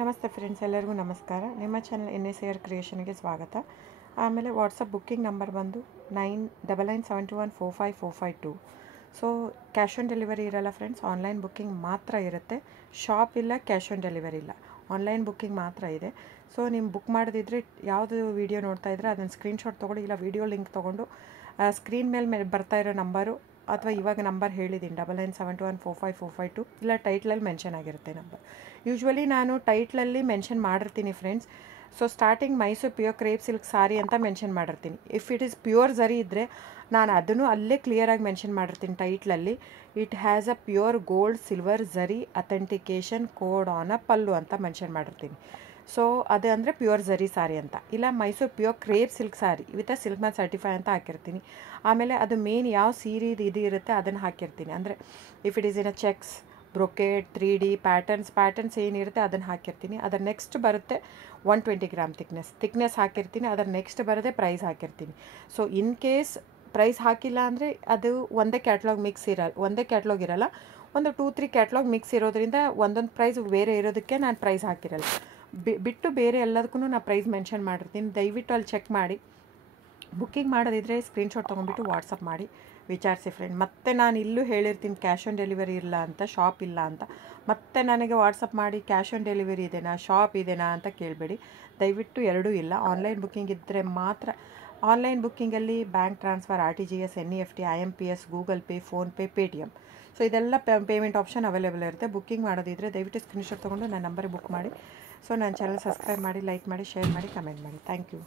ನಮಸ್ತೆ ಫ್ರೆಂಡ್ಸ್, ಎಲ್ಲರಿಗೂ ನಮಸ್ಕಾರ. ನಿಮ್ಮ ಚಾನಲ್ NSAR ಕ್ರಿಯೇಷನ್ಗೆ ಸ್ವಾಗತ. ಆಮೇಲೆ ವಾಟ್ಸಪ್ ಬುಕ್ಕಿಂಗ್ ನಂಬರ್ ಬಂದು 999721454552. ಸೊ ಕ್ಯಾಶ್ ಆನ್ ಡೆಲಿವರಿ ಇರಲ್ಲ ಫ್ರೆಂಡ್ಸ್, ಆನ್ಲೈನ್ ಬುಕ್ಕಿಂಗ್ ಮಾತ್ರ ಇರುತ್ತೆ. ಶಾಪ್ ಇಲ್ಲ, ಕ್ಯಾಶ್ ಆನ್ ಡೆಲಿವರಿ ಇಲ್ಲ, ಆನ್ಲೈನ್ ಬುಕ್ಕಿಂಗ್ ಮಾತ್ರ ಇದೆ. ಸೊ ನೀವು ಬುಕ್ ಮಾಡೋದಿದ್ರೆ ಯಾವುದು ವೀಡಿಯೋ ನೋಡ್ತಾ ಇದ್ರೆ ಅದನ್ನು ಸ್ಕ್ರೀನ್ಶಾಟ್ ತೊಗೊಳ್ಳಿ, ಇಲ್ಲ ವೀಡಿಯೋ ಲಿಂಕ್ ತೊಗೊಂಡು ಸ್ಕ್ರೀನ್ ಮೇಲೆ ಬರ್ತಾ ಇರೋ ನಂಬರು ಅಥವಾ ಇವಾಗ ನಂಬರ್ ಹೇಳಿದ್ದೀನಿ 999721454552, ಇಲ್ಲ ಟೈಟ್ಲಲ್ಲಿ ಮೆನ್ಷನ್ ಆಗಿರುತ್ತೆ ನಂಬರ್. ಯೂಶ್ವಲಿ ನಾನು ಟೈಟ್ಲಲ್ಲಿ ಮೆನ್ಷನ್ ಮಾಡಿರ್ತೀನಿ friends. So starting Mysore pure crepe silk sari ಅಂತ ಮೆನ್ಷನ್ ಮಾಡಿರ್ತೀನಿ. If it is pure zari ಇದ್ದರೆ ನಾನು ಅದನ್ನು ಅಲ್ಲೇ ಕ್ಲಿಯರಾಗಿ ಮೆನ್ಷನ್ ಮಾಡಿರ್ತೀನಿ ಟೈಟ್ಲಲ್ಲಿ. It has a pure gold silver zari authentication code on a pallu ಅಂತ ಮೆನ್ಷನ್ ಮಾಡಿರ್ತೀನಿ. ಸೊ ಅದು ಅಂದರೆ ಪ್ಯೂರ್ ಝರಿ ಸಾರಿ ಅಂತ. ಇಲ್ಲ Mysuru pure crepe silk sorry with silk mat certify ಅಂತ ಹಾಕಿರ್ತೀನಿ. ಆಮೇಲೆ ಅದು ಮೇನ್ ಯಾವ ಸೀರೆ ಇದು ಇರುತ್ತೆ ಅದನ್ನು ಹಾಕಿರ್ತೀನಿ. ಅಂದರೆ if it is in a cheques, brocade, 3D patterns ಏನಿರುತ್ತೆ ಅದನ್ನು ಹಾಕಿರ್ತೀನಿ. ಅದರ ನೆಕ್ಸ್ಟ್ ಬರುತ್ತೆ 120 ಗ್ರಾಮ್ ಥಿಕ್ನೆಸ್ ಹಾಕಿರ್ತೀನಿ. ಅದರ ನೆಕ್ಸ್ಟ್ ಬರುತ್ತೆ ಪ್ರೈಸ್ ಹಾಕಿರ್ತೀನಿ. ಸೊ ಇನ್ ಕೇಸ್ ಪ್ರೈಸ್ ಹಾಕಿಲ್ಲ ಅಂದರೆ ಅದು ಒಂದೇ ಕ್ಯಾಟ್ಲಾಗ್ ಇರಲ್ಲ, ಒಂದು 2-3 ಕ್ಯಾಟ್ಲಾಗ್ ಮಿಕ್ಸ್ ಇರೋದ್ರಿಂದ ಒಂದೊಂದು ಪ್ರೈಸ್ ಬೇರೆ ಇರೋದಕ್ಕೆ ನಾನು ಪ್ರೈಸ್ ಹಾಕಿರಲ್ಲ. ಬಿಟ್ಟು ಬೇರೆ ಎಲ್ಲದಕ್ಕೂ ನಾನು ಪ್ರೈಸ್ ಮೆನ್ಷನ್ ಮಾಡಿರ್ತೀನಿ. ದಯವಿಟ್ಟು ಅಲ್ಲಿ ಚೆಕ್ ಮಾಡಿ. ಬುಕ್ಕಿಂಗ್ ಮಾಡೋದಿದ್ರೆ ಸ್ಕ್ರೀನ್ಶಾಟ್ ತೊಗೊಂಡ್ಬಿಟ್ಟು ವಾಟ್ಸಪ್ ಮಾಡಿ ವಿಚಾರಿಸಿ ಫ್ರೆಂಡ್. ಮತ್ತೆ ನಾನು ಇಲ್ಲೂ ಹೇಳಿರ್ತೀನಿ ಕ್ಯಾಶ್ ಆನ್ ಡೆಲಿವರಿ ಇಲ್ಲ ಅಂತ, ಶಾಪ್ ಇಲ್ಲ ಅಂತ. ಮತ್ತೆ ನನಗೆ ವಾಟ್ಸಪ್ ಮಾಡಿ ಕ್ಯಾಶ್ ಆನ್ ಡೆಲಿವರಿ ಇದೆನಾ, ಶಾಪ್ ಇದೆನಾ ಅಂತ ಕೇಳಬೇಡಿ. ದಯವಿಟ್ಟು ಎರಡೂ ಇಲ್ಲ. ಆನ್ಲೈನ್ ಬುಕ್ಕಿಂಗ್ ಇದ್ದರೆ ಮಾತ್ರ. ಆನ್ಲೈನ್ ಬುಕ್ಕಿಂಗಲ್ಲಿ bank transfer, RTGS, NEFT, IMPS, Google Pay, PhonePe, Paytm, so ಇದೆಲ್ಲ ಪೇಮೆಂಟ್ ಆಪ್ಷನ್ ಅವೈಲೇಬಲ್ ಇರುತ್ತೆ. ಬುಕ್ಕಿಂಗ್ ಮಾಡೋದಿದ್ರೆ ದಯವಿಟ್ಟು ಸ್ಕ್ರೀನ್ಶಾಟ್ ತೊಗೊಂಡು ನನ್ನ ನಂಬರಿಗೆ ಬುಕ್ ಮಾಡಿ. ಸೊ ನನ್ನ ಚಾನಲ್ ಸಬ್ಸ್ಕ್ರೈಬ್ ಮಾಡಿ, ಲೈಕ್ ಮಾಡಿ, ಶೇರ್ ಮಾಡಿ, ಕಮೆಂಟ್ ಮಾಡಿ. Thank you.